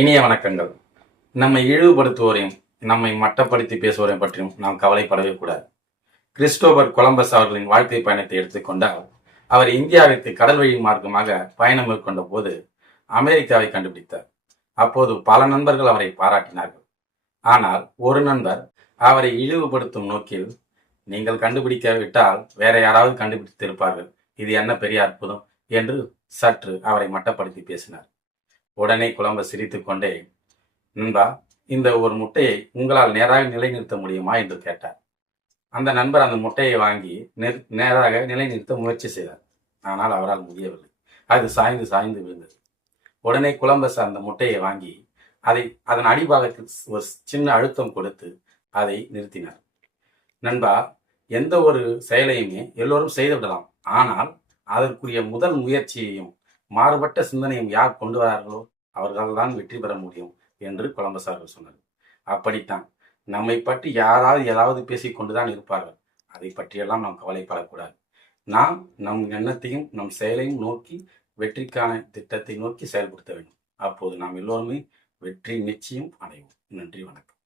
இனிய வணக்கங்கள். நம்மை இழிவுபடுத்துவோரையும் நம்மை மட்டப்படுத்தி பேசுவோரையும் பற்றியும் நாம் கவலைப்படவே கூடாது. கிறிஸ்டோபர் கொலம்பஸ் அவர்களின் வாழ்க்கை பயணத்தை எடுத்துக்கொண்டால் அவர் இந்தியாவிற்கு கடல் வழி மார்க்கமாக பயணம் மேற்கொண்ட போது அமெரிக்காவை கண்டுபிடித்தார். அப்போது பல நண்பர்கள் அவரை பாராட்டினார்கள். ஆனால் ஒரு நண்பர் அவரை இழிவுபடுத்தும் நோக்கில் நீங்கள் கண்டுபிடிக்காவிட்டால் வேற யாராவது கண்டுபிடித்திருப்பார்கள். இது என்ன பெரிய அற்புதம்? என்று சற்று அவரை மட்டப்படுத்தி பேசினார். உடனே குழம்ப சிரித்து கொண்டே நண்பா இந்த ஒரு முட்டையை உங்களால் நேராக நிலைநிறுத்த முடியுமா? என்று கேட்டார். அந்த நண்பர் அந்த முட்டையை வாங்கி நெர்- நேராக நிலைநிறுத்த முயற்சி செய்தார். ஆனால் அவரால் முடியவில்லை. அது சாய்ந்து சாய்ந்து விழுந்தது. உடனே குழம்பஸ் அந்த முட்டையை வாங்கி அதை அதன் அடிபாகத்தில் ஒரு சின்ன அழுத்தம் கொடுத்து அதை நிறுத்தினார். நண்பா எந்த ஒரு செயலையுமே எல்லோரும் செய்துவிடலாம். ஆனால் அதற்குரிய முதல் முயற்சியையும் மாறுபட்ட சிந்தனையும் யார் கொண்டு வரார்களோ அவர்கள்தான் வெற்றி பெற முடியும் என்று கொலம்பஸ் அவர்கள் சொன்னார். அப்படித்தான். நம்மை பற்றி யாராவது ஏதாவது பேசிக் கொண்டுதான் இருப்பார்கள். அதை பற்றியெல்லாம் நாம் கவலைப்படக்கூடாது. நாம் நம் எண்ணத்தையும் நம் செயலையும் நோக்கி வெற்றிக்கான திட்டத்தை நோக்கி செயல்படுத்த வேண்டும். அப்போது நாம் எல்லோருமே வெற்றி நிச்சயம் அடைவோம். நன்றி வணக்கம்.